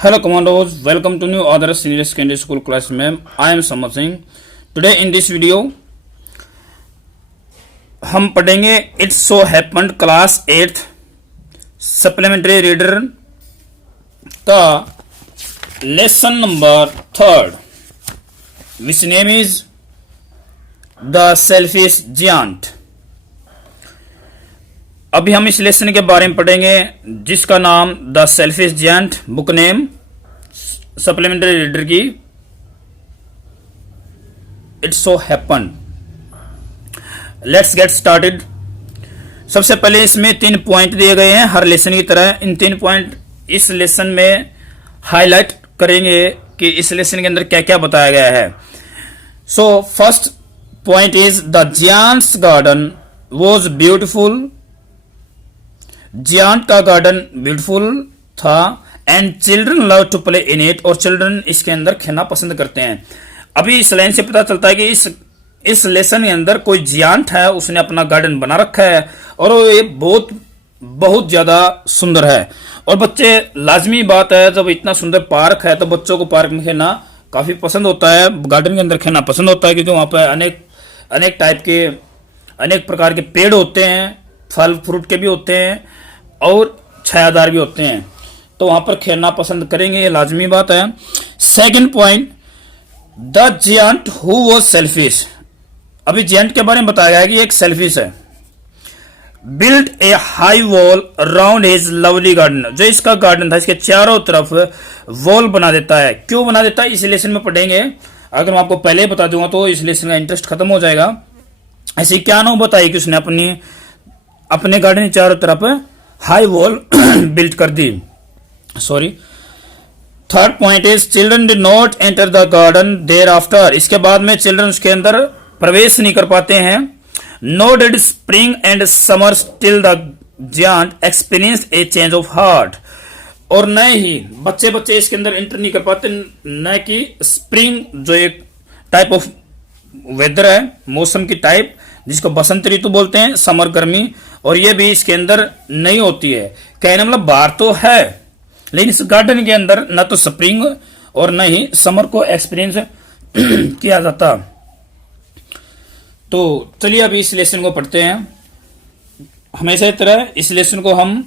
Hello commandos, welcome to new other senior secondary school class ma'am. I am Samad Singh. Today in this video हम पढ़ेंगे It So Happened class 8th supplementary reader का lesson number 3rd which name is The Selfish Giant. अभी हम इस lesson के बारे में पढ़ेंगे जिसका नाम the selfish giant, book name supplementary reader की it so happen. Let's get started. सबसे पहले इसमें 3 पॉइंट दिए गए हैं हर लेसन की तरह। इन 3 पॉइंट इस लेसन में हाईलाइट करेंगे कि इस लेसन के अंदर क्या क्या बताया गया है। So first point is the giant's garden was beautiful. Giant का गार्डन ब्यूटीफुल था and children love to play in it, और चिल्ड्रन इसके अंदर खेलना पसंद करते हैं। अभी इस लाइन से पता चलता है कि इस लेसन के अंदर कोई जियांट है, उसने अपना गार्डन बना रखा है और ये बहुत ज्यादा सुंदर है। और बच्चे, लाजमी बात है, जब इतना सुंदर पार्क है तो बच्चों को पार्क में खेलना काफी पसंद होता है, गार्डन के अंदर खेलना पसंद होता है, क्योंकि वहां पर अनेक टाइप के अनेक प्रकार के पेड़ होते हैं, फल फ्रूट के भी होते हैं और छायादार भी होते हैं, तो वहां पर खेलना पसंद करेंगे, ये लाजमी बात है। Second point, the giant who was selfish. अभी जियांट के बारे में बताया गया है कि एक सेल्फिश है। Build a high wall around his lovely garden. जो इसका गार्डन था, इसके चारों तरफ वॉल बना देता है। क्यों बना देता है, इस लेसन में पढ़ेंगे। अगर मैं आपको पहले बता दूंगा तो इस लेसन का इंटरेस्ट खत्म हो जाएगा। ऐसी क्या नो बताई कि उसने अपने गार्डन के चारों तरफ हाई वॉल बिल्ड कर दी। Sorry. Third point is children did not enter the garden thereafter. इसके बाद में चिल्ड्रन उसके अंदर प्रवेश नहीं कर पाते हैं। No did spring and summer till the giant experience a change of heart. और न ही बच्चे इसके अंदर एंटर नहीं कर पाते, न कि स्प्रिंग जो एक टाइप ऑफ वेदर है, मौसम की टाइप, जिसको बसंत ऋतु बोलते हैं, समर गर्मी, और ये भी इसके अंदर नहीं होती है। कहने मतलब बाहर तो है, लेकिन इस गार्डन के अंदर न तो स्प्रिंग और न ही समर को एक्सपीरियंस किया जाता। तो चलिए अभी इस लेसन को पढ़ते हैं। हमेशा की तरह इस लेसन को हम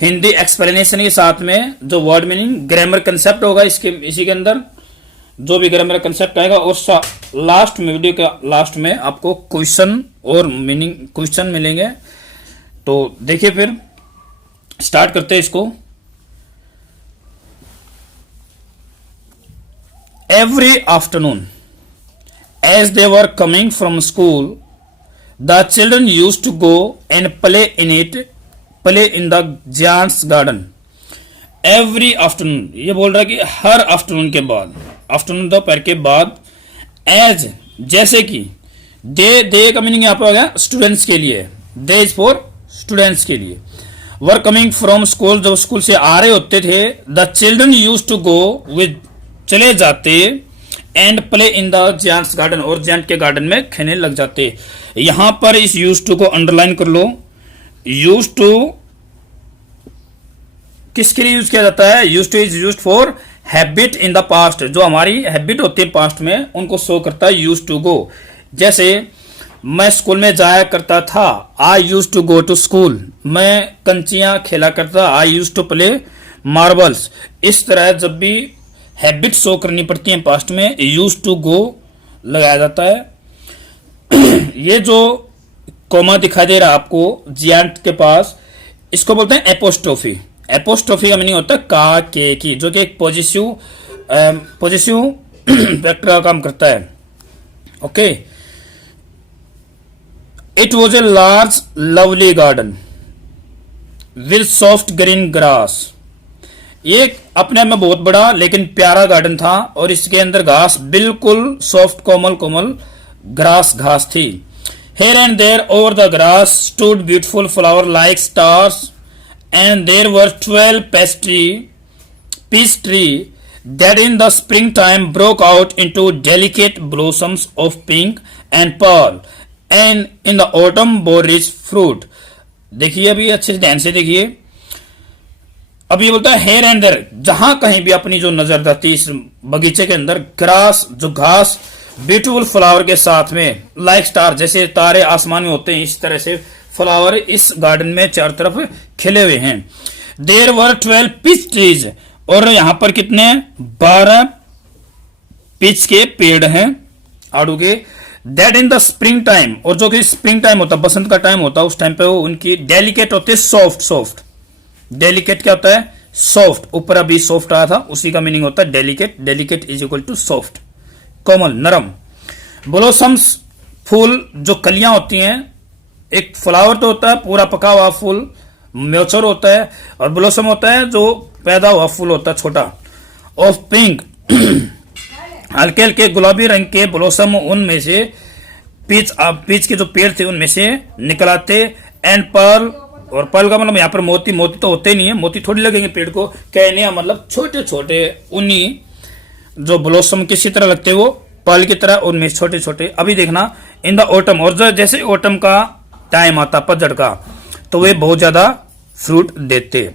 हिंदी एक्सप्लेनेशन के साथ में जो वर्ड मीनिंग ग्रामर कंसेप्ट होगा इसी के अंदर जो भी ग्रामर कंसेप्ट आएगा, और लास्ट में, वीडियो के लास्ट में आपको क्वेश्चन और मीनिंग क्वेश्चन मिलेंगे। तो देखिए, फिर स्टार्ट करते हैं इसको। Every afternoon as they were coming from school the children used to go and play in the giant's garden. Every afternoon, ये बोल रहा है कि हर आफ्टरनून के बाद, आफ्टरनून दोपहर के बाद, एज जैसे कि, दे का मीनिंग यहां पर हो गया स्टूडेंट्स के लिए, दे इज फॉर स्टूडेंट्स के लिए। वर कमिंग फ्रॉम स्कूल, जब स्कूल से आ रहे होते थे, the children use to go with, चले जाते, and play in the giant's garden, और जायंट के गार्डन में खेलने लग जाते। यहां पर इस यूज टू को अंडरलाइन कर लो। यूज टू किसके लिए यूज किया जाता है? Use two is use for habit in the past. जो हमारी हैबिट होती है पास्ट में, उनको शो करता है यूज टू गो। जैसे मैं स्कूल में जाया करता था, I use to go to school. मैं कंचियां खेला करता, I use to play marbles. इस तरह जब भी हैबिट शो करनी पड़ती है पास्ट में, यूज टू गो लगाया जाता है। ये जो कोमा दिखाई दे रहा है आपको जियांट के पास, इसको बोलते हैं एपोस्ट्रोफी। एपोस्ट्रोफी का मीनिंग होता है का, के की, जो कि एक पॉजिटिव फैक्टर का काम करता है। Okay. It was a large lovely garden with soft green grass. ये अपने आप में बहुत बड़ा लेकिन प्यारा गार्डन था, और इसके अंदर घास बिल्कुल सॉफ्ट कोमल घास थी। Here and there over the grass stood beautiful flower like stars, and there were 12 peach tree that in the springtime broke out into delicate blossoms of pink and pearl, and in the autumn bore rich fruit. देखिए, अभी अच्छे से ध्यान से देखिए। अब ये बोलता है हेयर एंड देयर, जहां कहीं भी अपनी जो नजर जाती इस बगीचे के अंदर, ग्रास जो घास, ब्यूटीफुल फ्लावर के साथ में, लाइक स्टार जैसे तारे आसमान में होते हैं, इस तरह से फ्लावर इस गार्डन में चारों तरफ खिले हुए हैं। देयर वर 12 पीच ट्रीज, और यहां पर कितने 12 पीच के पेड़ हैं आड़ू के। That in the spring time, और जो कि स्प्रिंग टाइम होता है, बसंत का टाइम होता है, उस टाइम पे वो उनकी डेलिकेट होते हैं, सॉफ्ट सॉफ्ट। डेलिकेट क्या होता है? सॉफ्ट। ऊपर अभी सॉफ्ट आया था, उसी का मीनिंग होता है delicate. Delicate is equal to soft, कोमल, नरम। ब्लोसम्स, फूल जो कलियां होती हैं, एक फ्लावर तो होता है पूरा पका हुआ फूल, म्योचर होता है, और ब्लोसम होता है जो पैदा हुआ फूल होता है छोटा। ऑफ पिंक, हल्के हल्के गुलाबी रंग के ब्लोसम उनमें से पीच के जो पेड़ थे उनमें से निकल आते। एंड पर्ल, और पर्ल का मतलब यहाँ पर मोती, मोती तो होते नहीं है, मोती थोड़ी लगेंगे पेड़ को, कहने मतलब छोटे छोटे ऊनी जो ब्लोसम किसी तरह लगते हैं वो पर्ल की तरह, उनमें छोटे छोटे। अभी देखना इन द ऑटम, और जैसे ऑटम का टाइम आता पतझड़ का, तो वे बहुत ज्यादा फ्रूट देते।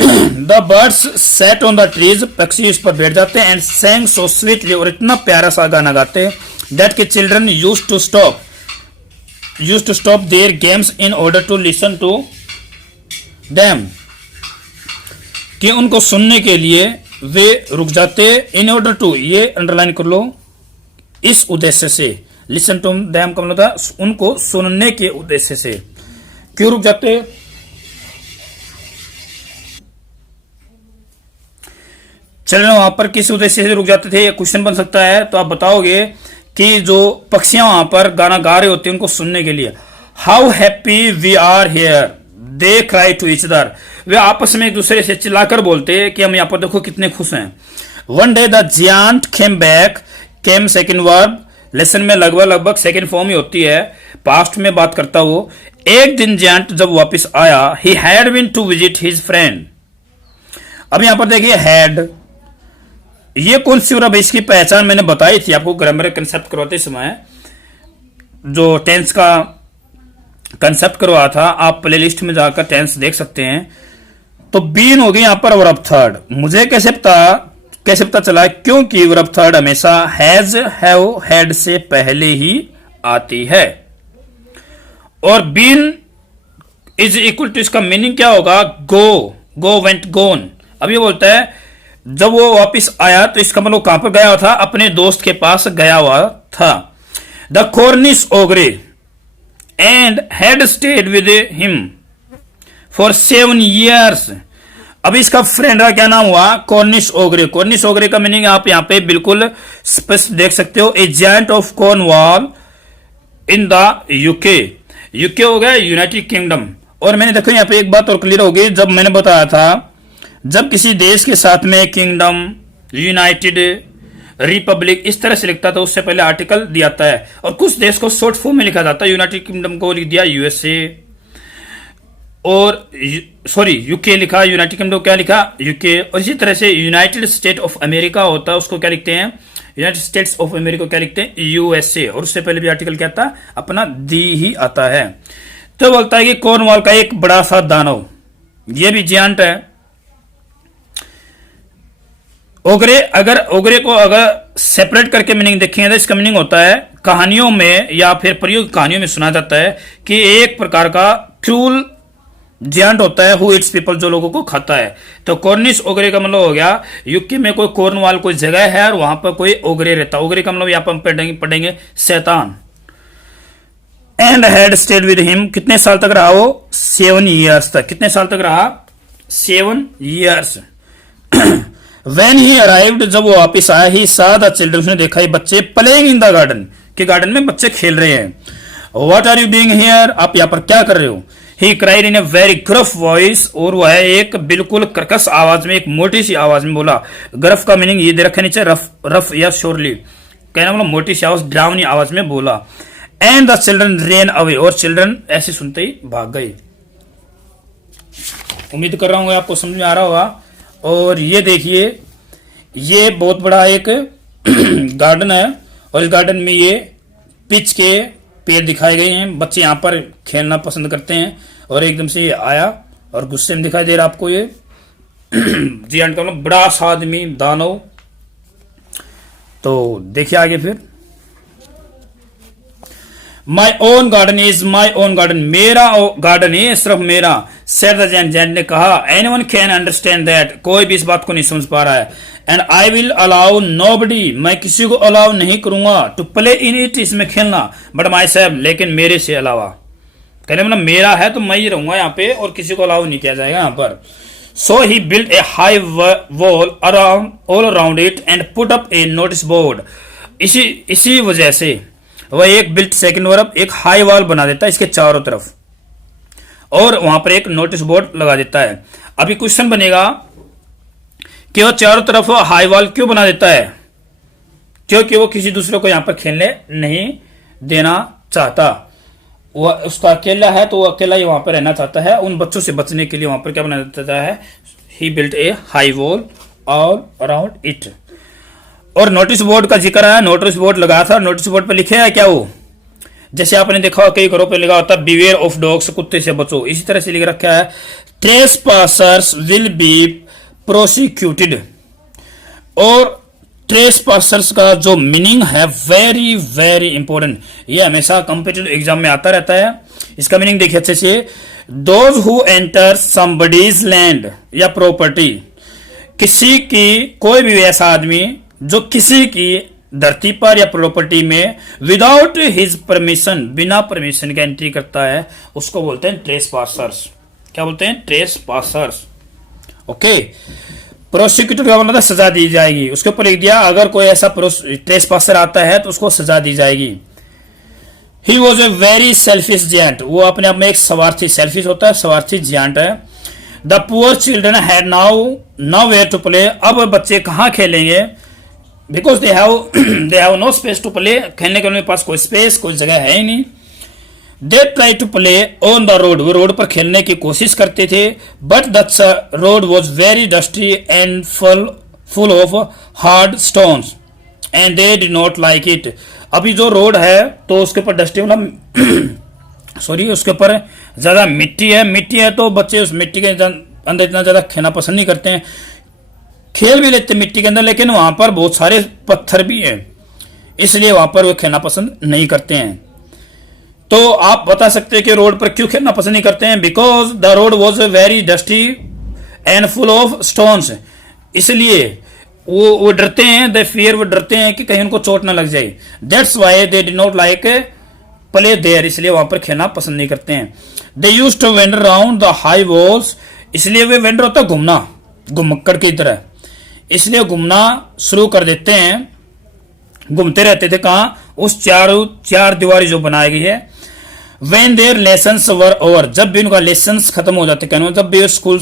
The birds set on the trees, पक्षी इस पर बैठ जाते हैं। एंड सेंग सो स्वीटली, और इतना प्यारा सा गाना गाते, दैट के children used to stop their games in order to listen to them, कि उनको सुनने के लिए वे रुक जाते। इन ऑर्डर टू, ये अंडरलाइन कर लो, इस उद्देश्य से। लिसन टू देम का मतलब था उनको सुनने के उद्देश्य से। क्यों रुक जाते? चलो वहां पर किस उद्देश्य से रुक जाते थे, ये क्वेश्चन बन सकता है। तो आप बताओगे कि जो पक्षियां वहां पर गाना गा रहे होते हैं उनको सुनने के लिए। How happy we are here, they cry to each other, वे आपस में एक दूसरे से चिल्लाकर बोलते कि हम यहाँ पर देखो कितने खुश हैं। One day the giant came back, came second verb, lesson में लगभग सेकेंड फॉर्म ही होती है, पास्ट में बात करता वो। एक दिन जियांट जब वापस आया, he had been to visit his friend. अब यहां पर देखिए हैड, ये कौन सी वर्ब है, इसकी पहचान मैंने बताई थी आपको ग्रामर कंसेप्ट करवाते समय, जो टेंस का कंसेप्ट करवा था, आप प्लेलिस्ट में जाकर टेंस देख सकते हैं। तो बीन हो गई यहां पर वर्ब थर्ड। मुझे कैसे पता चला? क्योंकि वर्ब थर्ड हमेशा हैज, हैव, हैड से पहले ही आती है। और बीन इज इक्वल टू, इसका मीनिंग क्या होगा? गो, वेंट, गोन। अब ये बोलता है जब वो वापस आया, तो इसका मतलब कहां पर गया हुआ था? अपने दोस्त के पास गया हुआ था। The Cornish ogre and had stayed with him for 7 years। अब इसका फ्रेंड का क्या नाम हुआ? कॉर्निश ओग्रे। कॉर्निश ओग्रे का मीनिंग आप यहां पे बिल्कुल स्पष्ट देख सकते हो, ए giant of Cornwall in the UK. UK हो गया यूनाइटेड किंगडम। और मैंने देखो यहां पे एक बात और क्लियर हो गई, जब मैंने बताया था जब किसी देश के साथ में किंगडम, यूनाइटेड, रिपब्लिक इस तरह से लिखता था, उससे पहले आर्टिकल दिया जाता है। और कुछ देश को शॉर्ट फॉर्म में लिखा जाता है, यूनाइटेड किंगडम को लिख दिया यूएसए, और सॉरी यूके लिखा, यूनाइटेड किंगडम क्या लिखा? यूके। और इसी तरह से यूनाइटेड स्टेट ऑफ अमेरिका होता है, उसको क्या लिखते हैं? यूनाइटेड स्टेट्स ऑफ अमेरिका क्या लिखते हैं? यूएसए। और उससे पहले भी आर्टिकल क्या आता? अपना दी ही आता है। तो बोलता है कि कॉर्नवॉल का एक बड़ा सा दानव, ये भी जियांट है। ओगरे, अगर ओगरे को अगर सेपरेट करके मीनिंग देखेंगे तो इसका मीनिंग होता है कहानियों में या फिर प्रयोग कहानियों में सुना जाता है कि एक प्रकार का क्रूल जियांट होता है, हु इट्स पीपल, जो लोगों को खाता है। तो कॉर्निश ओगरे का मतलब हो गया यूके में कोई कॉर्नवाल कोई जगह है और वहां पर कोई ओगरे रहता है। ओगरे का मतलब यहां पर पढ़ेंगे शैतान। And had stayed with him, कितने साल तक रहा वो? 7 years तक। कितने साल तक रहा? 7 years। When he arrived, जब वो वापिस आया, ही saw the children, उसने देखा ये बच्चे playing in the garden, कि गार्डन में बच्चे खेल रहे हैं। What are you doing here? आप यहाँ पर क्या कर रहे हो? He cried in a very gruff voice, और वह एक बिल्कुल कर्कश आवाज में, एक मोटी सी आवाज में बोला। ग्रफ का मीनिंग ये दे रखा नीचे, रफ या शोरली, कहना मतलब मोटी सी आवाज, डरावनी आवाज में बोला। And the children ran away, और चिल्ड्रन ऐसे सुनते ही भाग गए। उम्मीद कर रहा हूँ आपको समझ में आ रहा होगा। और ये देखिए, ये बहुत बड़ा एक गार्डन है, और इस गार्डन में ये पिच के पेड़ दिखाए गए हैं। बच्चे यहाँ पर खेलना पसंद करते हैं, और एकदम से ये आया और गुस्से में दिखाई दे रहा आपको ये जियांट का मतलब बड़ा सा आदमी, दानव। तो देखिए आगे फिर, my own garden is my own garden, मेरा गार्डन है सिर्फ मेरा। सेड द जैंट, जैंट ने कहा, एनीवन कैन अंडरस्टैंड दैट, कोई भी इस बात को नहीं समझ पा रहा है। And I will allow nobody, मैं किसी को अलाउ नहीं करूंगा, टू प्ले इन इट, इसमें खेलना, बट माई सेल्फ, लेकिन मेरे से अलावा। कहने मतलब मेरा है तो मैं ही रहूंगा यहाँ पे और किसी को अलाउ नहीं किया जाएगा यहाँ पर। So he built a high wall around all around it and put up a notice board. इसी वजह से वह एक बिल्ट, सेकंड वर्ब, एक हाई वॉल बना देता है इसके चारों तरफ और वहां पर एक नोटिस बोर्ड लगा देता है। अभी क्वेश्चन बनेगा कि वो चारों तरफ हाई वॉल क्यों बना देता है? क्योंकि वो किसी दूसरे को यहां पर खेलने नहीं देना चाहता। वो उसका अकेला है तो वो अकेला ही वहां पर रहना चाहता है। उन बच्चों से बचने के लिए वहां पर क्या बना देता है? He built a high wall all around it. और नोटिस बोर्ड का जिक्र है, नोटिस बोर्ड लगाया था, नोटिस बोर्ड पे लिखे है क्या वो, जैसे आपने देखा हो कई घरों पे लिखा होता है बिवेयर ऑफ डॉग्स, कुत्ते से बचो, इसी तरह से लिख रखा है ट्रेसपासर्स विल बी प्रोसिक्यूटेड। और ट्रेसपासर्स का जो मीनिंग है वेरी वेरी इंपॉर्टेंट, ये हमेशा कॉम्पिटिटिव एग्जाम में आता रहता है। इसका मीनिंग देखिए अच्छे से, those who enter somebody's land या प्रॉपर्टी, किसी की, कोई भी ऐसा आदमी जो किसी की धरती पर या प्रॉपर्टी में विदाउट हिज परमिशन, बिना परमिशन के एंट्री करता है, उसको बोलते हैं ट्रेसपासर्स। क्या बोलते हैं? ट्रेसपासर्स। ओके, प्रोसिक्यूटर का मतलब सजा दी जाएगी। उसके ऊपर लिख दिया अगर कोई ऐसा ट्रेसपासर आता है तो उसको सजा दी जाएगी। He was a very selfish giant, वो अपने आप में एक स्वार्थी, सेल्फिश होता है, स्वार्थी जियांट है। The poor children had nowhere to play, अब बच्चे कहां खेलेंगे? Because they have no space to play, खेलने के उनके पास कोई स्पेस, कोई जगह है ही नहीं। They try to play on the road, वो रोड पर खेलने की कोशिश करते थे, but the road was very dusty and full of hard stones and they did not like it. अभी जो रोड है तो उसके ऊपर डस्टी मतलब सॉरी, उसके ऊपर ज्यादा मिट्टी है तो बच्चे उस मिट्टी के अंदर इतना ज्यादा खेलना पसंद नहीं करते हैं। खेल भी लेते मिट्टी के अंदर, लेकिन वहां पर बहुत सारे पत्थर भी हैं, इसलिए वहां पर वो खेलना पसंद नहीं करते हैं। तो आप बता सकते हैं कि रोड पर क्यों खेलना पसंद नहीं करते हैं? Because the road was very dusty and full of stones, इसलिए वो डरते हैं, दे फियर, वो डरते हैं कि कहीं उनको चोट ना लग जाए। That's why they did not like play there, इसलिए वहां पर खेलना पसंद नहीं करते हैं। They used to wander around the high walls, इसलिए वे वेंडर होता है घूमना, घुमक्कड़ की तरह, इसलिए घूमना शुरू कर देते हैं, घूमते रहते थे कहां? उस चार दीवारी जो बनाई गई है। When their lessons were over, जब भी उनका लेसन्स खत्म हो जाते, कहने जब भी स्कूल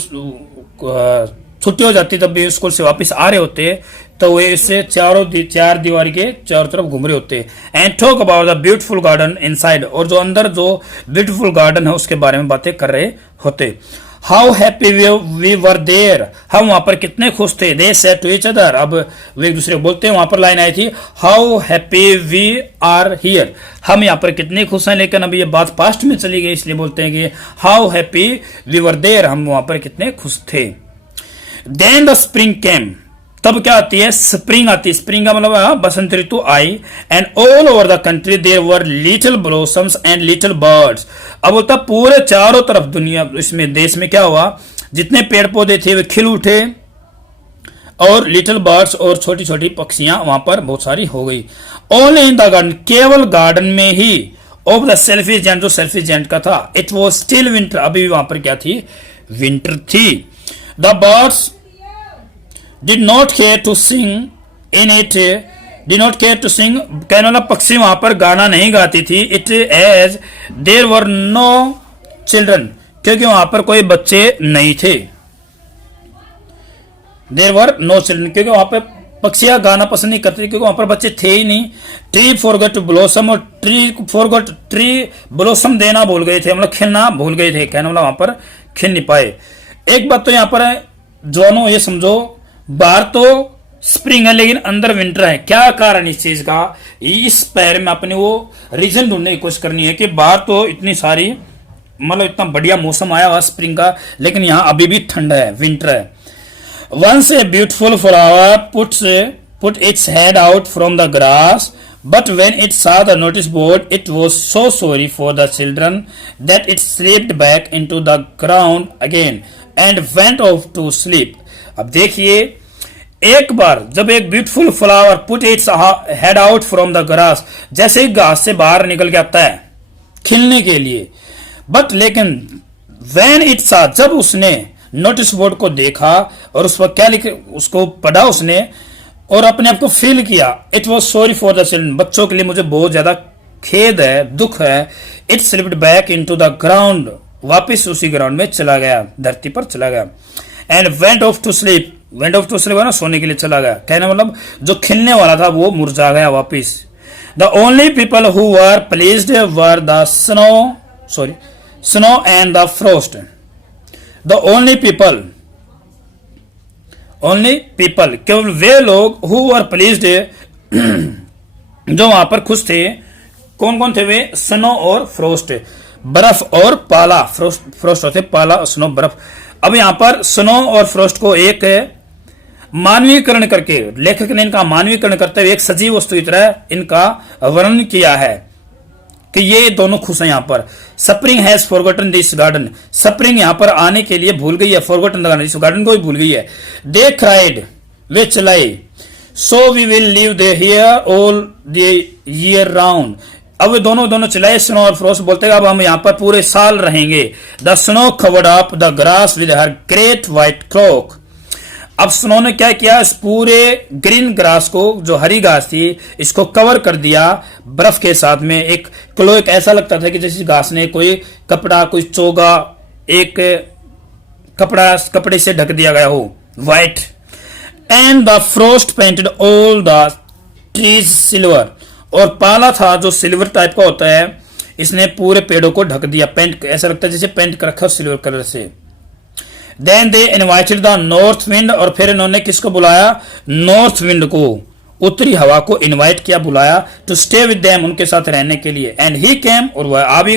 छुट्टी हो जाती, तब भी स्कूल से वापस आ रहे होते, तो वे इससे चार दीवारी के चारों तरफ घूम रहे होते। And talk about the beautiful garden inside, और जो अंदर जो ब्यूटीफुल गार्डन है उसके बारे में बातें कर रहे होते। How happy we were there, हम वहां पर कितने खुश थे। They said to each other, अब वे एक दूसरे को बोलते हैं, वहां पर लाइन आई थी how happy we are here, हम यहाँ पर कितने खुश हैं, लेकिन अभी ये बात पास्ट में चली गई, इसलिए बोलते हैं कि how happy we were there, हम वहां पर कितने खुश थे। देन द स्प्रिंग केम, तब क्या आती है? स्प्रिंग आती है। स्प्रिंग का मतलब बसंत ऋतु आई। And all over the country there were little blossoms and little birds, अब बोलता पूरे चारों तरफ दुनिया, इसमें देश में क्या हुआ, जितने पेड़ पौधे थे वे खिल उठे, और लिटिल बर्ड्स और छोटी छोटी पक्षियां वहां पर बहुत सारी हो गई। ओनली इन द गार्डन, केवल गार्डन में ही, ऑफ द सेल्फिश जेंट, जो सेल्फिश जेंट का था, इट वॉज स्टिल विंटर, अभी वहां पर क्या थी? विंटर थी। The birds did not care to sing in it, did not care to sing, कहने वाला पक्षी वहां पर गाना नहीं गाती थी। it as there were no children, क्योंकि वहां पर कोई बच्चे नहीं थे। there were no children, क्योंकि वहां पर पक्षियां गाना पसंद नहीं करती, क्योंकि वहां पर बच्चे थे ही नहीं। ट्री फॉरगॉट टू ब्लॉसम, और ट्री ब्लॉसम देना भूल गए थे, मतलब खिलना भूल गए थे, कहने वाला वहां पर खिल नहीं पाए। एक बात तो यहां पर है दोनों, ये समझो बाहर तो स्प्रिंग है लेकिन अंदर विंटर है। क्या कारण इस चीज का? इस पैर में अपने वो रीजन ढूंढने की कोशिश करनी है कि बाहर तो इतनी सारी मतलब इतना बढ़िया मौसम आया हुआ स्प्रिंग का, लेकिन यहाँ अभी भी ठंड है, विंटर है. Once a beautiful flower put its head out from the grass, but when it saw the notice board, it was so sorry for the children that it slipped back into the ground again and went off to sleep. अब देखिए, एक बार जब एक beautiful flower put its head out from the grass, जैसे ही घास से बाहर निकल के आता है खिलने के लिए, बट लेकिन व्हेन इट सा, जब उसने नोटिस बोर्ड को देखा और उस पर क्या लिखे उसको पढ़ा उसने और अपने आप को फील किया, it was sorry for the children, बच्चों के लिए मुझे बहुत ज्यादा खेद है, दुख है. It slipped back into the ground, वापस उसी ग्राउंड में चला गया, धरती पर चला गया. And went off to sleep, went off to sleep है ना, सोने के लिए चला गया. कहना मतलब जो खिलने वाला था वो मुरझा गया वापिस. The only people who were pleased were the snow and the frost. The only people केवल वे लोग who were pleased जो वहां पर खुश थे, कौन कौन थे वे? स्नो और फ्रोस्ट, बर्फ और पाला. फ्रोस्ट होते पाला, स्नो बर्फ. अब यहां पर स्नो और फ्रोस्ट को एक मानवीकरण करके लेखक ने इनका मानवीकरण करते हुए एक सजीव वस्तु की तरह इनका वर्णन किया है कि ये दोनों खुश हैं. यहां पर spring has forgotten this garden, spring यहां पर आने के लिए भूल गई है, फॉरगॉटन द गार्डन, इस गार्डन को भी भूल गई है. दे क्राइड, वे चिल्लाए, so we will live they here all the year round. अब वे दोनों चिल्लाए, स्नो और फ्रोस्ट बोलते हैं अब हम यहां पर पूरे साल रहेंगे. The snow covered up the grass with her great white cloak. अब स्नो ने क्या किया, इस पूरे ग्रीन ग्रास को, जो हरी घास थी, इसको कवर कर दिया बर्फ के साथ में. एक क्लोक, ऐसा लगता था कि जैसे घास ने कोई कपड़ा, कोई चोगा, एक कपड़े से ढक दिया गया हो, white. And the frost painted all the trees silver, और पाला था जो सिल्वर टाइप का होता है, इसने पूरे पेड़ों को ढक दिया, पेंट, ऐसा लगता है जैसे पेंट कर रखा सिल्वर कलर से. Then they invited the north wind, और फिर इन्होंने किसको बुलाया? नॉर्थ विंड को, उत्तरी हवा को इनवाइट किया, बुलाया, टू स्टे विद देम, उनके साथ रहने के लिए. एंड ही केम, और वह आ भी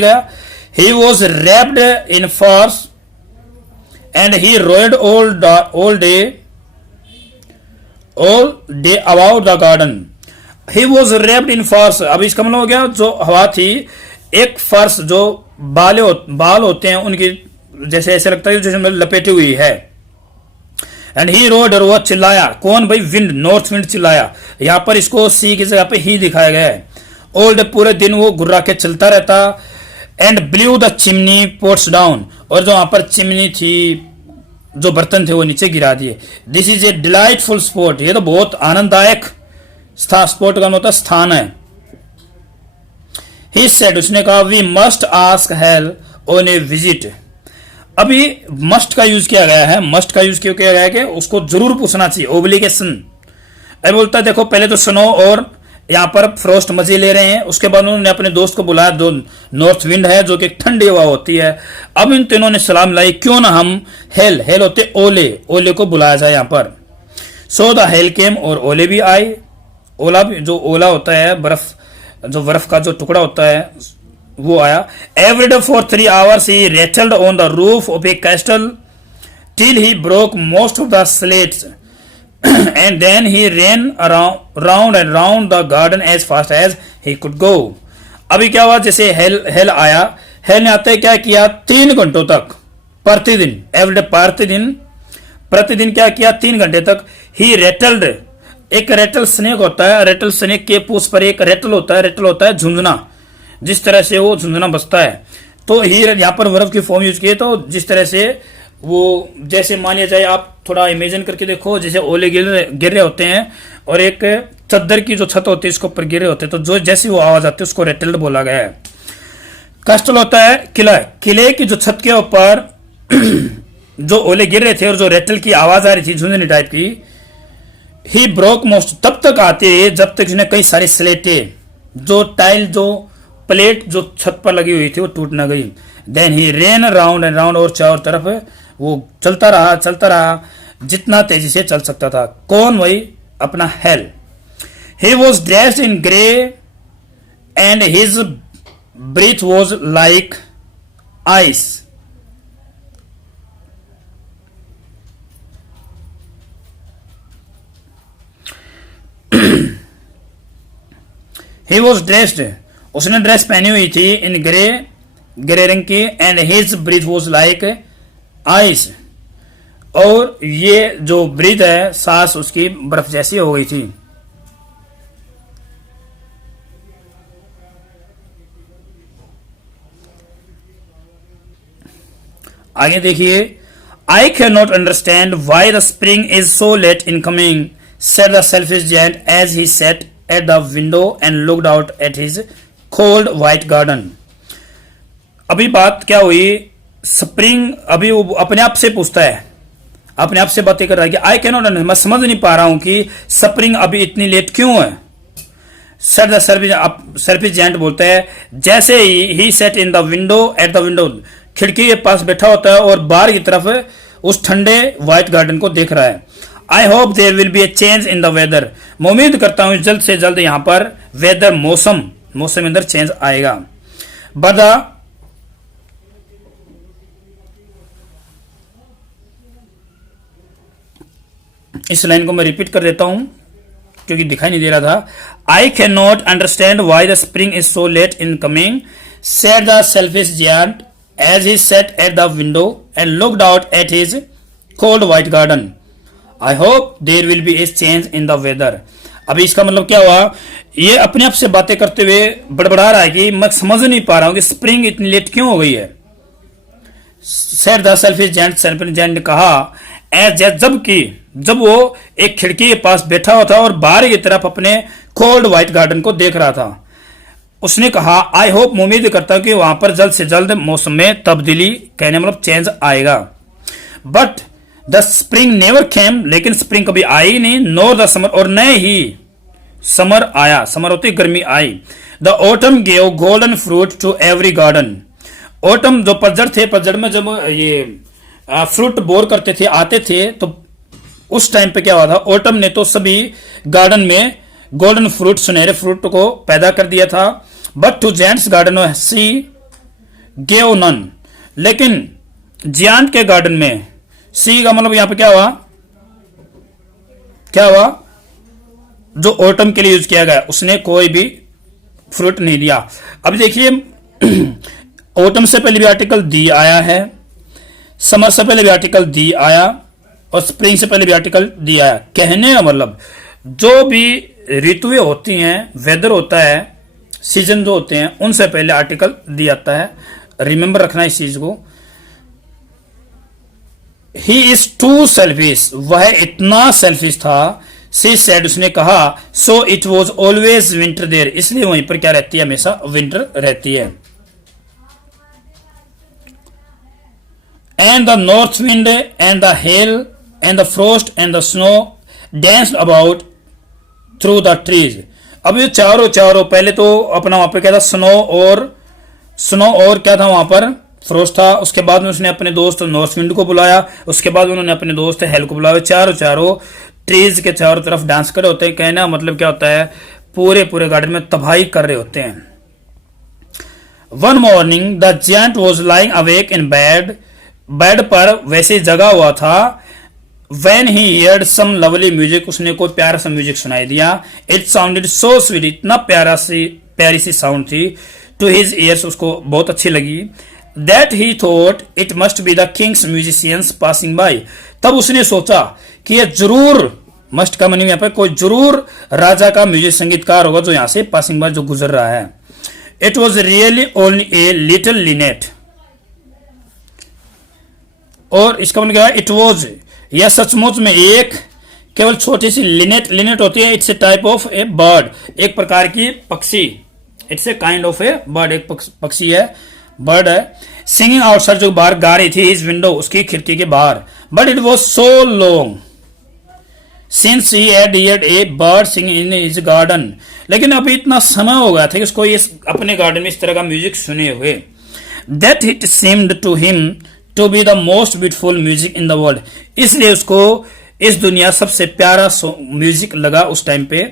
गया. ही वॉज रैप्ड इन फर्स and he road all day about the garden. He was wrapped in furs. अब इसका मतलब हो गया, जो हवा थी, एक फर्स, जो बाल होते हैं उनकी, जैसे ऐसे लगता है जैसे लपेटी हुई है. एंड ही रोड, और वह चिल्लाया, कौन भाई? विंड, नॉर्थ विंड चिल्लाया. यहां पर इसको सी की जगह पे ही दिखाया गया है. ऑल डे, पूरे दिन वो गुर्रा के चलता रहता. And blew the chimney pots down, और जो वहां पर चिमनी थी, जो बर्तन थे वो नीचे गिरा दिए. This is a delightful spot, ये तो बहुत आनंददायक स्पॉट का मतलब स्थान है. ही सेड, उसने कहा, we must ask help on a visit. अभी मस्ट का यूज किया गया है. मस्ट का यूज क्यों किया गया है कि उसको जरूर पूछना चाहिए, ओब्लिगेशन. अब बोलता है देखो, पहले तो स्नो और यहां पर फ्रोस्ट मजे ले रहे हैं, उसके बाद उन्होंने अपने दोस्त को बुलाया, दो नॉर्थ विंड है जो कि ठंडी हवा होती है. अब इन तीनों ने सलाम लाई, क्यों ना हम हेल होते ओले को बुलाया जाए यहां पर. सो द हेल केम, और ओले भी आए. ओला भी, जो ओला होता है, बर्फ का जो टुकड़ा होता है, वो आया. Every day for 3 hours he rattled on the roof of a castle till he broke most of the slates and then he ran round and round the garden as fast as he could go. अभी क्या हुआ, जैसे hello आया, hello ने आते क्या किया, 3 घंटों तक प्रतिदिन, एवरीडे प्रतिदिन क्या किया, 3 घंटे तक. ही रेटल्ड, एक रेटल स्नेक होता है, रेटल स्नेक के पूछ पर एक रेटल होता है झुंझुना, जिस तरह से वो झुंझुना बसता है. तो ही यहाँ पर वर्ब की फॉर्म यूज किए, तो जिस तरह से वो, जैसे मान लिया जाए, आप थोड़ा इमेजिन करके देखो, जैसे ओले गिर रहे होते हैं और एक चद्दर की जो छत होती है इसके ऊपर गिर रहे होते हैं, तो जो जैसी वो आवाज आती है उसको रेटल्ड बोला गया है. कैस्टल होता है किला, किले की जो छत के ऊपर जो ओले गिर रहे थे और जो रेटल की आवाज आ रही थी झुंझुनी टाइप की. ही ब्रोक मोस्ट, तब तक आते जब तक उसने कई सारी स्लेटे, जो टाइल, जो प्लेट जो छत पर लगी हुई थी वो टूट न गई. Then he ran round and round, और चारों तरफ वो चलता रहा जितना तेजी से चल सकता था. कौन? वही अपना hail. He was dressed in grey and his breath was like ice. He was dressed, उसने ड्रेस पहनी हुई थी इन ग्रे रंग की, and his breath was like ice, और ये जो ब्रीथ है सांस उसकी बर्फ जैसी हो गई थी. आगे देखिए. I can not understand why the spring is so late in coming, said the selfish giant as he sat at the window and looked out at his cold white garden. अभी बात क्या हुई, स्प्रिंग अभी वो अपने आप से पूछता है, अपने आप से बातें कर रहा है कि आई कैन नॉट अंडरस्टैंड, मैं समझ नहीं पा रहा हूं कि स्प्रिंग अभी इतनी लेट क्यों है. सेड द सेल्फिश जायंट बोलता है, जैसे ही set in the window at the window, खिड़की के पास बैठा होता है और बाहर की तरफ उस ठंडे व्हाइट गार्डन को देख रहा है. I hope there will be a change in the weather, मैं उम्मीद करता हूं जल्द से जल्द यहां पर वेदर मौसम के अंदर चेंज आएगा. बट इस लाइन को मैं रिपीट कर देता हूं क्योंकि दिखाई नहीं दे रहा था. आई can not understand why the spring is so late in coming, said the selfish giant as he sat at the window and looked out at his cold white garden. I hope there will be a change in the weather. अभी इसका मतलब क्या हुआ, ये अपने आप से बातें करते हुए बड़बड़ा रहा है कि मैं समझ नहीं पा रहा हूं कि स्प्रिंग इतनी लेट क्यों हो गई है. Said the selfish giant, selfish giant ने कहा, जब वो एक खिड़की के पास बैठा हुआ था और बाहर की तरफ अपने कोल्ड व्हाइट गार्डन को देख रहा था. उसने कहा, आई होप, उम्मीद करता हूं कि वहां पर जल्द से जल्द मौसम में तब्दीली, कहने मतलब चेंज आएगा. But the spring never came, लेकिन स्प्रिंग कभी आई नहीं. नोर द समर, और न ही समर आया, समर होती गर्मी आई. The autumn gave golden fruit to every garden. Autumn जो पतझड़ थे, पतझड़ में जब ये फ्रूट बोर करते थे, आते थे, तो उस टाइम पे क्या हुआ था, ऑटम ने तो सभी गार्डन में गोल्डन फ्रूट, सुनहरे फ्रूट को पैदा कर दिया था. But to giant's garden she gave none, लेकिन जियांट के गार्डन में सी का मतलब यहां पे क्या हुआ, जो ऑटम के लिए यूज किया गया उसने कोई भी फ्रूट नहीं दिया. अब देखिए, ऑटम से पहले भी आर्टिकल दी आया है, समर से पहले भी आर्टिकल दी आया, और स्प्रिंग से पहले भी आर्टिकल दी आया. कहने का मतलब जो भी ऋतुएं होती हैं, वेदर होता है, सीजन जो होते हैं, उनसे पहले आर्टिकल दिया जाता है. रिमेंबर रखना इस चीज को. ही इज टू सेल्फिश, वह इतना सेल्फिश था. सी सेड, उसने कहा, so it was always winter there, इसलिए वहीं पर क्या रहती है, हमेशा विंटर रहती है. And the north wind and the hell and the frost and the snow densed about through the trees. अब ये चारों पहले तो अपना वहां पे क्या था, स्नो और क्या था वहां पर, फ्रोस्ट था. उसके बाद में उसने अपने दोस्त नॉर्थ विंड को बुलाया, उसके बाद उन्होंने अपने दोस्त हेल को बुलाया. चारों ट्रीज के चारों तरफ डांस कर रहे होते हैं. कहना मतलब क्या होता है, पूरे गार्डन में तबाही कर रहे होते हैं. One morning the giant was lying awake in bed पर वैसे जगा हुआ था. When he heard some lovely music, उसने कोई प्यारा सा म्यूजिक सुनाई दिया. It sounded so sweet, इतना प्यारी सी साउंड थी. To his ears, उसको बहुत अच्छी लगी. That he thought it must be the king's musicians passing by. तब उसने सोचा कि ये जरूर, मस्ट का मनी यहाँ पे, कोई जरूर राजा का म्यूजिक संगीतकार होगा जो यहाँ से पासिंग बाय जो गुजर रहा है. It was really only a little linnet, और इसका मतलब क्या है, इट वॉज, यह सचमुच में एक केवल छोटी सी लिनेट होती है. It's a type of A bird, एक प्रकार की पक्षी. It's a kind of A bird, एक पक्षी है, बर्ड है. सिंगिंग आउटसाइड, जो बाहर गा रही थी, इस विंडो, उसकी खिड़की के बाहर. But it was so long since he had heard A bird singing in his garden, लेकिन अभी इतना समय हो गया था कि उसको इस अपने गार्डन में इस तरह का म्यूजिक सुने हुए. That it seemed to him to be the most beautiful music in the world, इसलिए उसको इस दुनिया सबसे प्यारा म्यूजिक लगा उस टाइम पे.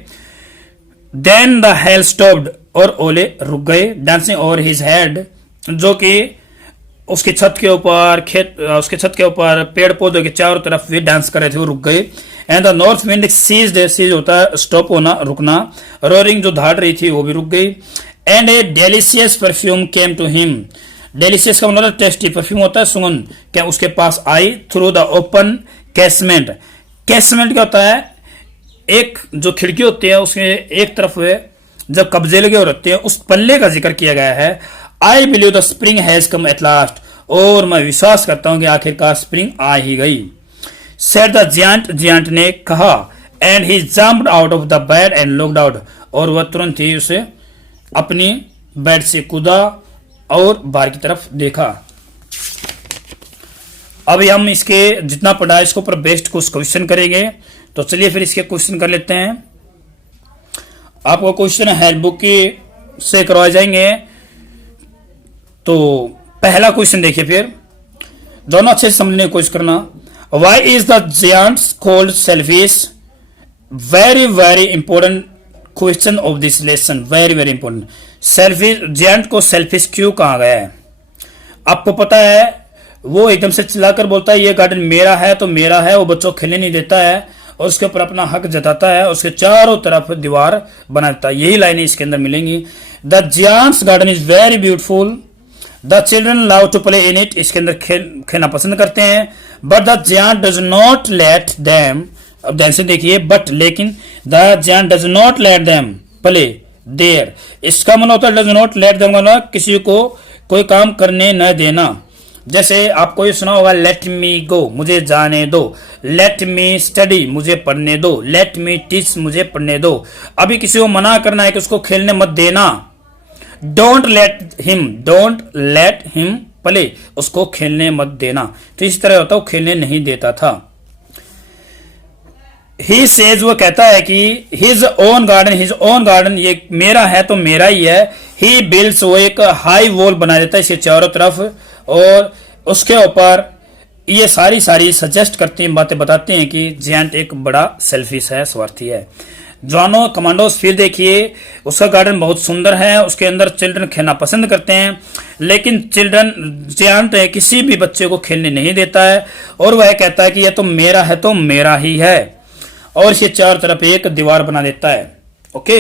देन द हेल स्टॉप्ड, और ओले रुक गए, डांसिंग ओवर हिज हेड, जो कि उसकी छत के ऊपर उसके छत के ऊपर पेड़ पौधों के चारों तरफ वे डांस कर रहे थे, वो रुक गए। And the north wind ceased, cease होता है स्टॉप होना, रुकना। रोरिंग, जो धाड़ रही थी वो भी रुक गई। And a delicious perfume came to him, delicious का मतलब टेस्टी, परफ्यूम होता है सुगंध, क्या उसके पास आई। Through the open casement, casement क्या होता है, एक जो खिड़की होती है उसके एक तरफ जब कब्जे लगे हो रहते हैं उस पल्ले का जिक्र किया गया है। I believe the spring has come at last, और मैं विश्वास करता हूं कि आखिरकार स्प्रिंग आ ही गई। सेड द जियांट, जियांट ने कहा। And he jumped out of the bed and looked out, और वह तुरंत ही उसे अपनी बेड से कूदा और बाहर की तरफ देखा। अभी हम इसके जितना पढ़ा है इसके ऊपर बेस्ड कुछ क्वेश्चन करेंगे, तो चलिए फिर इसके क्वेश्चन कर लेते हैं। आपको क्वेश्चन हेल्प बुक की से करवाए जाएंगे। तो पहला क्वेश्चन देखिए, फिर दोनों अच्छे से समझने की कोशिश करना। Why is the giants called selfish, very very important question of this lesson, very very important. Selfish, giant को सेल्फिश क्यों कहा गया है? आपको पता है वो एकदम से चिल्लाकर बोलता है ये गार्डन मेरा है तो मेरा है, वो बच्चों को खेलने नहीं देता है और उसके ऊपर अपना हक जताता है, उसके चारों तरफ दीवार बनाता है। यही लाइनें इसके अंदर मिलेंगी। The giant's garden is very beautiful, the children love to play in it, इसके अंदर खेलना पसंद करते हैं। But the giant does not let them, अब ध्यान से देखिए, बट लेकिन, the giant does not let them play there, इसका मतलब होता है डज नॉट लेट देम मतलब किसी को कोई काम करने न देना। जैसे आपको ये सुना होगा लेट मी गो, मुझे जाने दो, लेट मी स्टडी, मुझे पढ़ने दो, लेट मी टीच, मुझे पढ़ने दो। अभी किसी को मना करना है कि उसको खेलने मत देना। डोंट लेट हिम प्ले, उसको खेलने मत देना। तो इस तरह होता है, वो खेलने नहीं देता था। ही सेज, वो कहता है कि हिज ओन गार्डन, ये मेरा है तो मेरा ही है। ही बिल्ड्स, वो एक हाई वॉल बना देता है इसके चारों तरफ, और उसके ऊपर ये सारी सजेस्ट करते हैं, बातें बताते हैं कि जियांट एक बड़ा सेल्फिश है, स्वार्थी है। जॉनो कमांडोस, फिर देखिए उसका गार्डन बहुत सुंदर है, उसके अंदर चिल्ड्रन खेलना पसंद करते हैं, लेकिन जियांट किसी भी बच्चे को खेलने नहीं देता है, और वह कहता है कि यह तो मेरा है तो मेरा ही है, और इसे चारों तरफ एक दीवार बना देता है। ओके,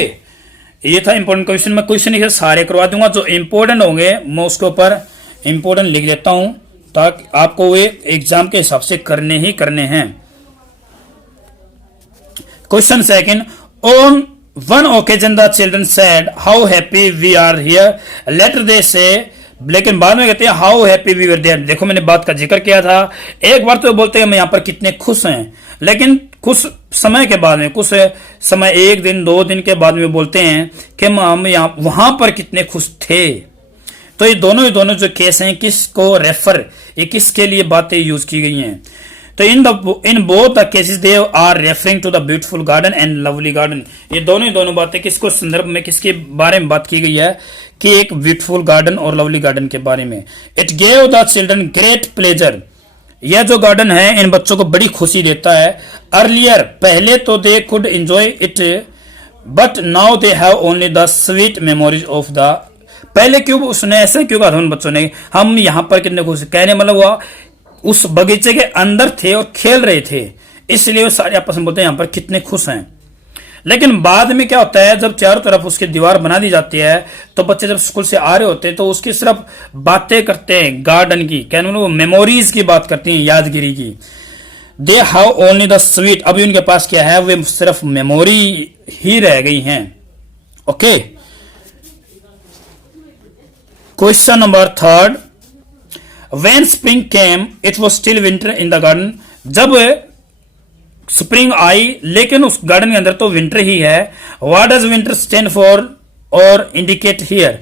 ये था इंपॉर्टेंट क्वेश्चन। मैं क्वेश्चन इसे सारे करवा दूंगा, जो इंपॉर्टेंट होंगे मैं उसके ऊपर इंपॉर्टेंट लिख देता हूं, ताकि आपको वे एग्जाम के हिसाब से करने ही करने हैं। Question second, on one occasion the children said how happy we are here, later they say, लेकिन बाद में कहते हैं how happy we were there. देखो मैंने बात का जिक्र किया था, एक बार तो बोलते हैं हम यहाँ पर कितने खुश हैं, लेकिन कुछ समय के बाद में, कुछ समय, एक दिन दो दिन के बाद में बोलते हैं कि हम यहाँ वहां पर कितने खुश थे। तो ये दोनों जो केस हैं, किसको रेफर, ये किसके लिए बातें यूज की गई हैं? तो in both the cases they are referring to the beautiful garden and lovely garden. ये दोनों बातें किसको संदर्भ में, किसके बारे में बात की गई है? कि एक ब्यूटीफुल गार्डन और लवली गार्डन के बारे में। It gave the children great pleasure, यह जो गार्डन है इन बच्चों को बड़ी खुशी देता है। अर्लियर, पहले तो they could enjoy it, but now they have only the sweet memories of the, पहले क्यों उसने ऐसा क्यों कहा था उन बच्चों ने, हम यहाँ पर कितने खुश, कहने मतलब हुआ उस बगीचे के अंदर थे और खेल रहे थे, इसलिए वो सारे आपस में बोलते हैं यहाँ पर कितने खुश हैं। लेकिन बाद में क्या होता है, जब चारों तरफ उसकी दीवार बना दी जाती है, तो बच्चे जब स्कूल से आ रहे होते हैं तो उसकी सिर्फ बातें करते हैं गार्डन की, कहने मतलब वो मेमोरीज की बात करती हैं, यादगिरी की। They have only the sweet, अभी उनके पास क्या है, वे सिर्फ मेमोरी ही रह गई हैं। Okay, question number third, when spring came it was still winter in the garden, जब स्प्रिंग आई लेकिन उस गार्डन के अंदर तो विंटर ही है। What does winter stand for और इंडिकेट हियर,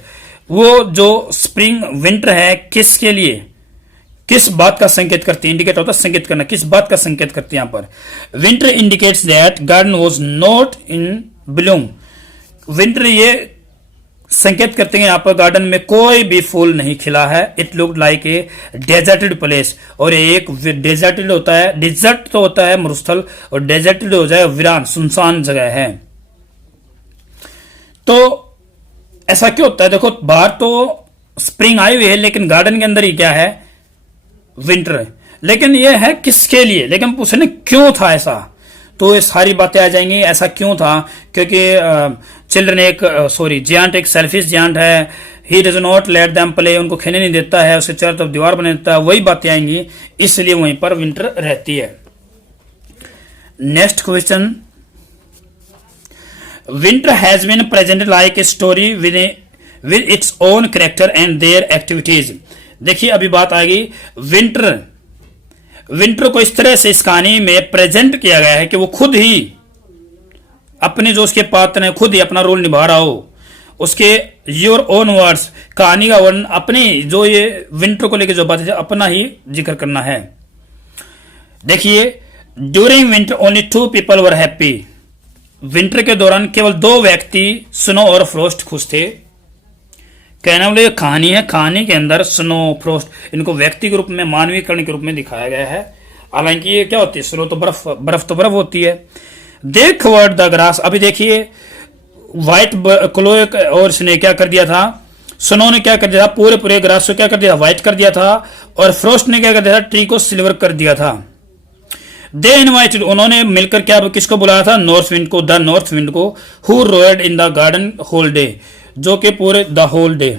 वो जो स्प्रिंग विंटर है किसके लिए, किस बात का संकेत करती है? इंडिकेट होता है संकेत करना, किस बात का संकेत करती है? यहाँ पर winter indicates that garden was not in Bloom, winter ये संकेत करते हैं यहाँ पर गार्डन में कोई भी फूल नहीं खिला है। It look like a deserted place, और एक डेजर्टेड होता है, डिजर्ट तो होता है मरुस्थल, और डेजर्टेड हो जाए वीरान सुनसान जगह है। तो ऐसा क्यों होता है? देखो बाहर तो स्प्रिंग आई हुई है लेकिन गार्डन के अंदर ही क्या है? विंटर है। लेकिन ये है किसके लिए? लेकिन पूछने क्यों था ऐसा, तो ये सारी बातें आ जाएंगी। ऐसा क्यों था? क्योंकि चिल्ड्रन जियांट एक सेल्फिश जियांट है। He does not let them play, उनको खेलने नहीं देता है, उसके चारों तरफ दीवार बना देता है, वही बातें आएंगी, इसलिए वहीं पर विंटर रहती है। Next question, winter has been presented like a story with its own character and their activities. देखिए अभी बात आएगी, विंटर को इस तरह से इस कहानी में प्रेजेंट किया गया है कि वो खुद ही अपने जो उसके पात्र हैं खुद ही अपना रोल निभा रहा हो। उसके योर ओन वर्ड्स, कहानी का वर्णन अपने जो ये विंटर को लेकर जो बातें अपना ही जिक्र करना है। देखिए, during winter only 2 people were happy. Winter के दौरान केवल 2 व्यक्ति स्नो और फ्रोस्ट खुश थे। कहने वाले कहानी है, कहानी के अंदर स्नो फ्रोस्ट इनको व्यक्ति के रूप में, मानवीकरण के रूप में दिखाया गया है। हालांकि ये क्या होती है? स्नो तो बर्फ तो बर्फ होती है। दे कवर्ड द ग्रास। अभी देखिए व्हाइट क्लोए और इसने क्या कर दिया था? स्नो ने क्या कर दिया था? पूरे ग्रास को क्या कर दिया? व्हाइट कर दिया था। और फ्रोस्ट ने क्या कर दिया था? ट्री को सिल्वर कर दिया था। दे इनवाइटेड, उन्होंने मिलकर क्या किसको बुलाया था? नॉर्थ विंड को, द नॉर्थ विंड को, who roared in the garden whole day, जो कि पूरे द होल डे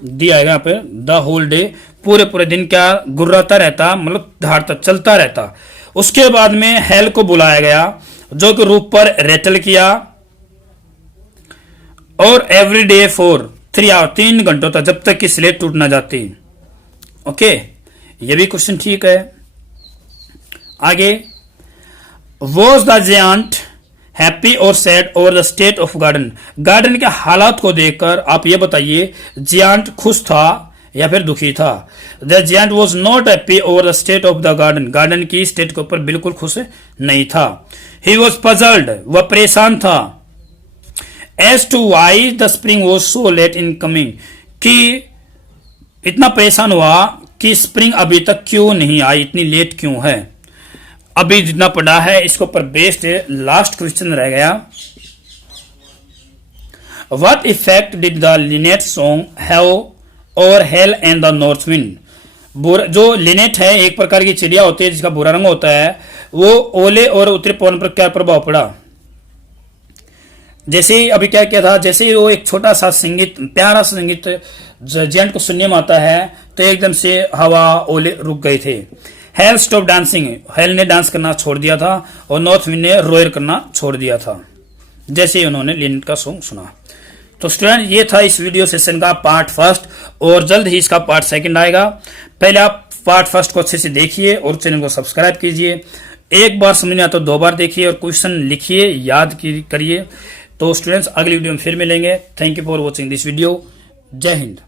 दिया है यहाँ पे, द होल डे पूरे दिन क्या गुर्राता रहता, मतलब धारता चलता रहता। उसके बाद में हेल को बुलाया गया जो कि रूप पर रेटल किया, और एवरी डे फॉर 3 आवर 3 घंटों तक, जब तक कि स्लेट टूट ना जाती। ओके, ये भी क्वेश्चन ठीक है। आगे, वॉज द जियांट हैप्पी और sad over the state of garden. Garden के हालात को देखकर आप ये बताइए, जियांट खुश था या फिर दुखी था? The giant was not happy over the state of the garden. Garden की स्टेट के ऊपर बिल्कुल खुश नहीं था। ही वॉज पजल्ड, वह परेशान था। As to why the spring was so late in coming, कि इतना परेशान हुआ कि स्प्रिंग अभी तक क्यों नहीं आई, इतनी लेट क्यों है। अभी जितना पढ़ा है इसके ऊपर बेस्ड लास्ट क्वेश्चन रह गया, what effect did the Lynette song have over hello and the north wind. जो लिनेट है एक प्रकार की चिड़िया होती है जिसका भूरा रंग होता है, वो ओले और उत्तरी पवन पर क्या प्रभाव पड़ा? जैसे ही अभी क्या किया था, जैसे ही वो एक छोटा सा संगीत, प्यारा सा संगीत जियांट को सुनने में आता है तो एकदम से हवा ओले रुक गए थे। हेल स्टॉप डांसिंग, हेल ने डांस करना छोड़ दिया था, और नॉर्थ विंड ने रोयर करना छोड़ दिया था जैसे ही उन्होंने लिनेट का सॉन्ग सुना। तो स्टूडेंट, ये था इस वीडियो सेशन का पार्ट फर्स्ट, और जल्द ही इसका पार्ट सेकंड आएगा। पहले आप पार्ट फर्स्ट को अच्छे से देखिए और चैनल को सब्सक्राइब कीजिए। एक बार समझ नहीं आता तो 2 बार देखिए और क्वेश्चन लिखिए, याद करिए। तो स्टूडेंट्स, अगली वीडियो में फिर मिलेंगे। Thank you for watching this video. जय हिंद।